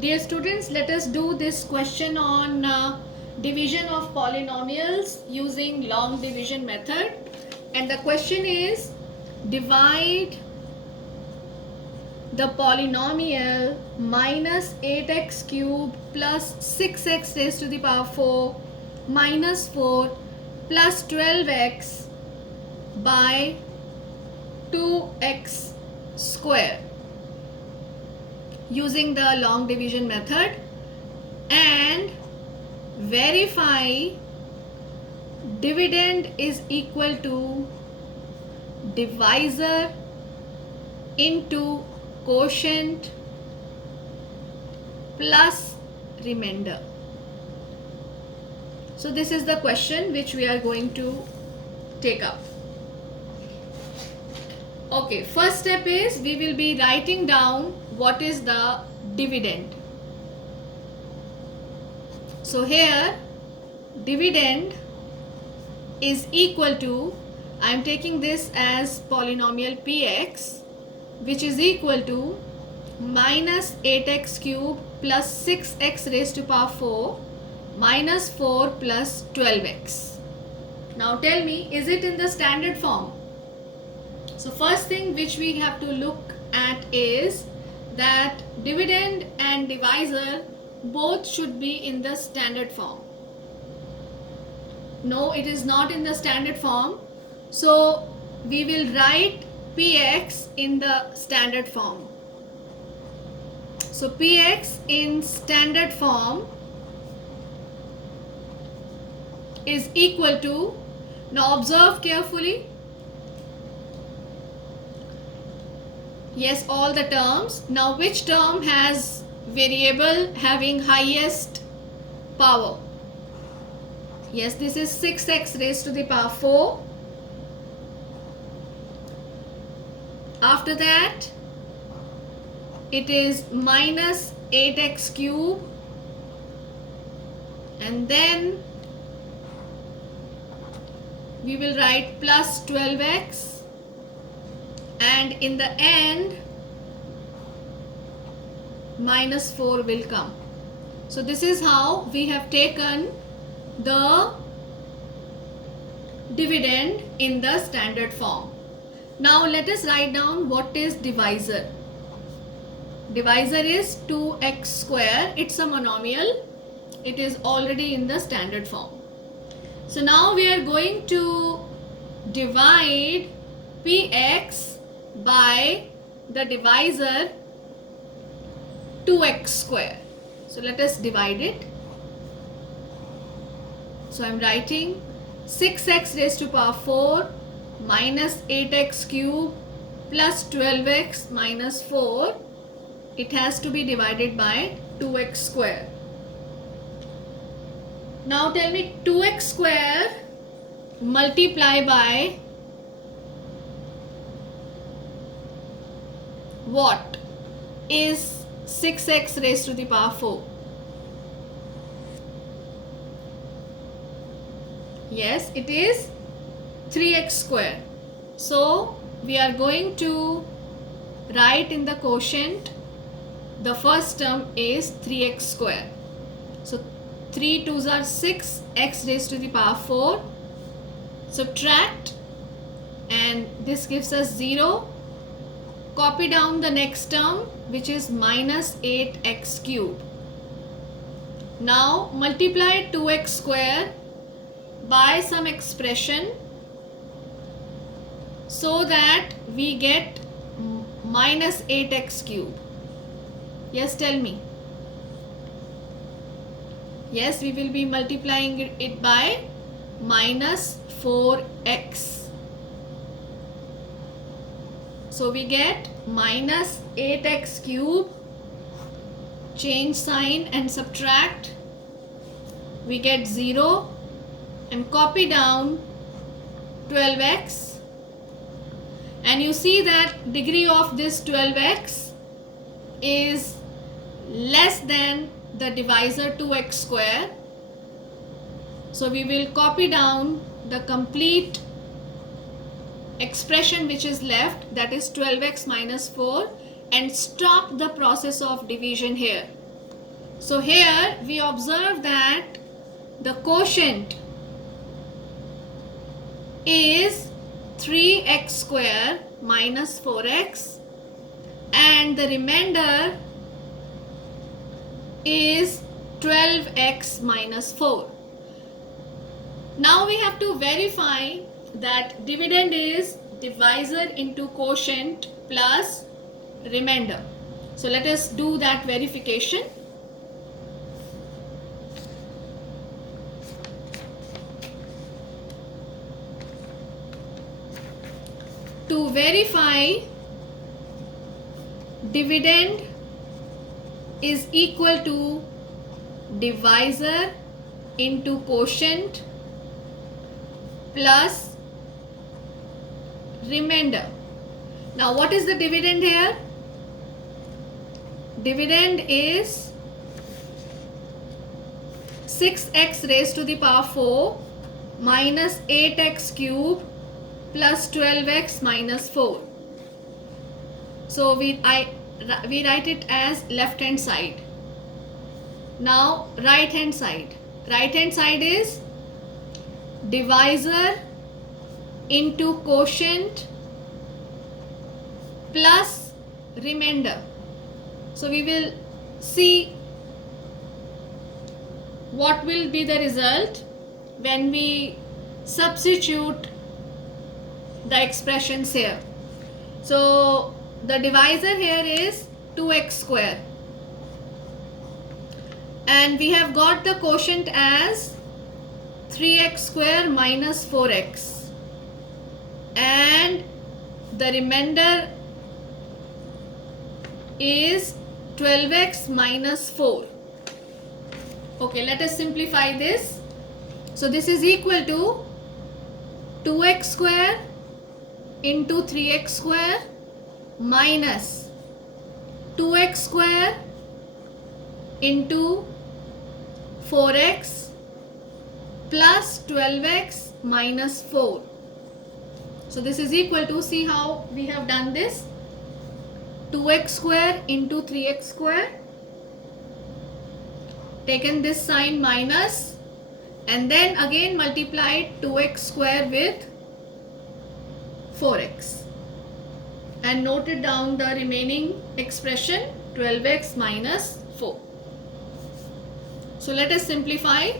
Dear students, let us do this question on division of polynomials using long division method. And the question is, divide the polynomial minus 8x cubed plus 6x raised to the power 4 minus 4 plus 12x by 2x square using the long division method, and verify dividend is equal to divisor into quotient plus remainder. So this is the question which we are going to take up. Okay, first step is we will be writing down what is the dividend. So here dividend is equal to, I am taking this as polynomial px, which is equal to minus 8x cube plus 6x raised to power 4 minus 4 plus 12x. Now tell me, is it in the standard form? So first thing which we have to look at is that dividend and divisor both should be in the standard form. No, it is not in the standard form. So we will write px in the standard form. So px in standard form is equal to, now observe carefully, yes, all the terms. Now which term has variable having highest power? Yes, this is 6x raised to the power 4. After that, it is minus 8x cube, and then we will write plus 12x, and in the end minus 4 will come. So this is how we have taken the dividend in the standard form. Now let us write down what is divisor. Divisor is 2x square. It's a monomial. It is already in the standard form. So now we are going to divide px by the divisor 2x square. So let us divide it. So I am writing 6x raised to power 4 minus 8x cube plus 12x minus 4. It has to be divided by 2x square. Now tell me, 2x square multiply by what is 6x raised to the power 4? Yes, it is 3x square. So we are going to write in the quotient, the first term is 3x square. So 3 2s are 6, x raised to the power 4. Subtract, and this gives us 0. Copy down the next term, which is minus 8x cube. Now multiply 2x square by some expression so that we get minus 8x cube. Yes, tell me. Yes, we will be multiplying it by minus 4x. So we get minus 8x cube, change sign and subtract, we get 0, and copy down 12x, and you see that degree of this 12x is less than the divisor 2x square. So we will copy down the complete expression which is left, that is 12x minus 4, and stop the process of division here. So here we observe that the quotient is 3x square minus 4x and the remainder is 12x minus 4. Now we have to verify that dividend is divisor into quotient plus remainder. So let us do that verification. To verify dividend is equal to divisor into quotient plus remainder. Now what is the dividend here? Dividend is 6x raised to the power 4 minus 8x cube plus 12x minus 4. So we write it as left hand side. Now right hand side. Right hand side is divisor into quotient plus remainder. So we will see what will be the result when we substitute the expressions here. So the divisor here is 2x square and we have got the quotient as 3x square minus 4x and the remainder is 12x minus 4. Okay, let us simplify this. So this is equal to 2x square into 3x square minus 2x square into 4x plus 12x minus 4. So this is equal to, see how we have done this, 2x square into 3x square, taken this sign minus and then again multiplied 2x square with 4x and noted down the remaining expression 12x minus 4. So let us simplify.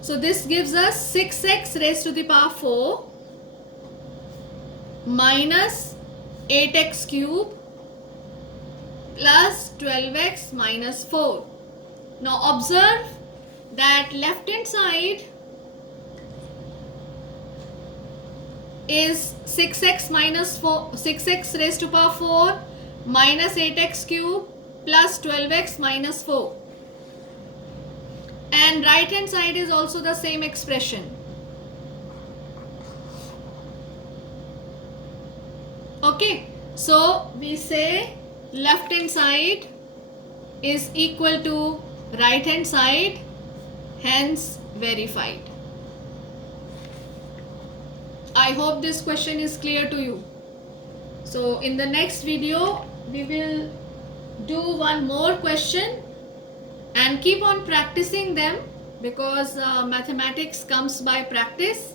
So this gives us 6x raised to the power 4 minus 8x cube plus 12x minus 4. Now observe that left hand side is 6x minus 4, 6x raised to power 4 minus 8x cube plus 12x minus 4. And right hand side is also the same expression. Okay, so we say left hand side is equal to right hand side, hence verified. I hope this question is clear to you. So in the next video we will do one more question and keep on practicing them because mathematics comes by practice.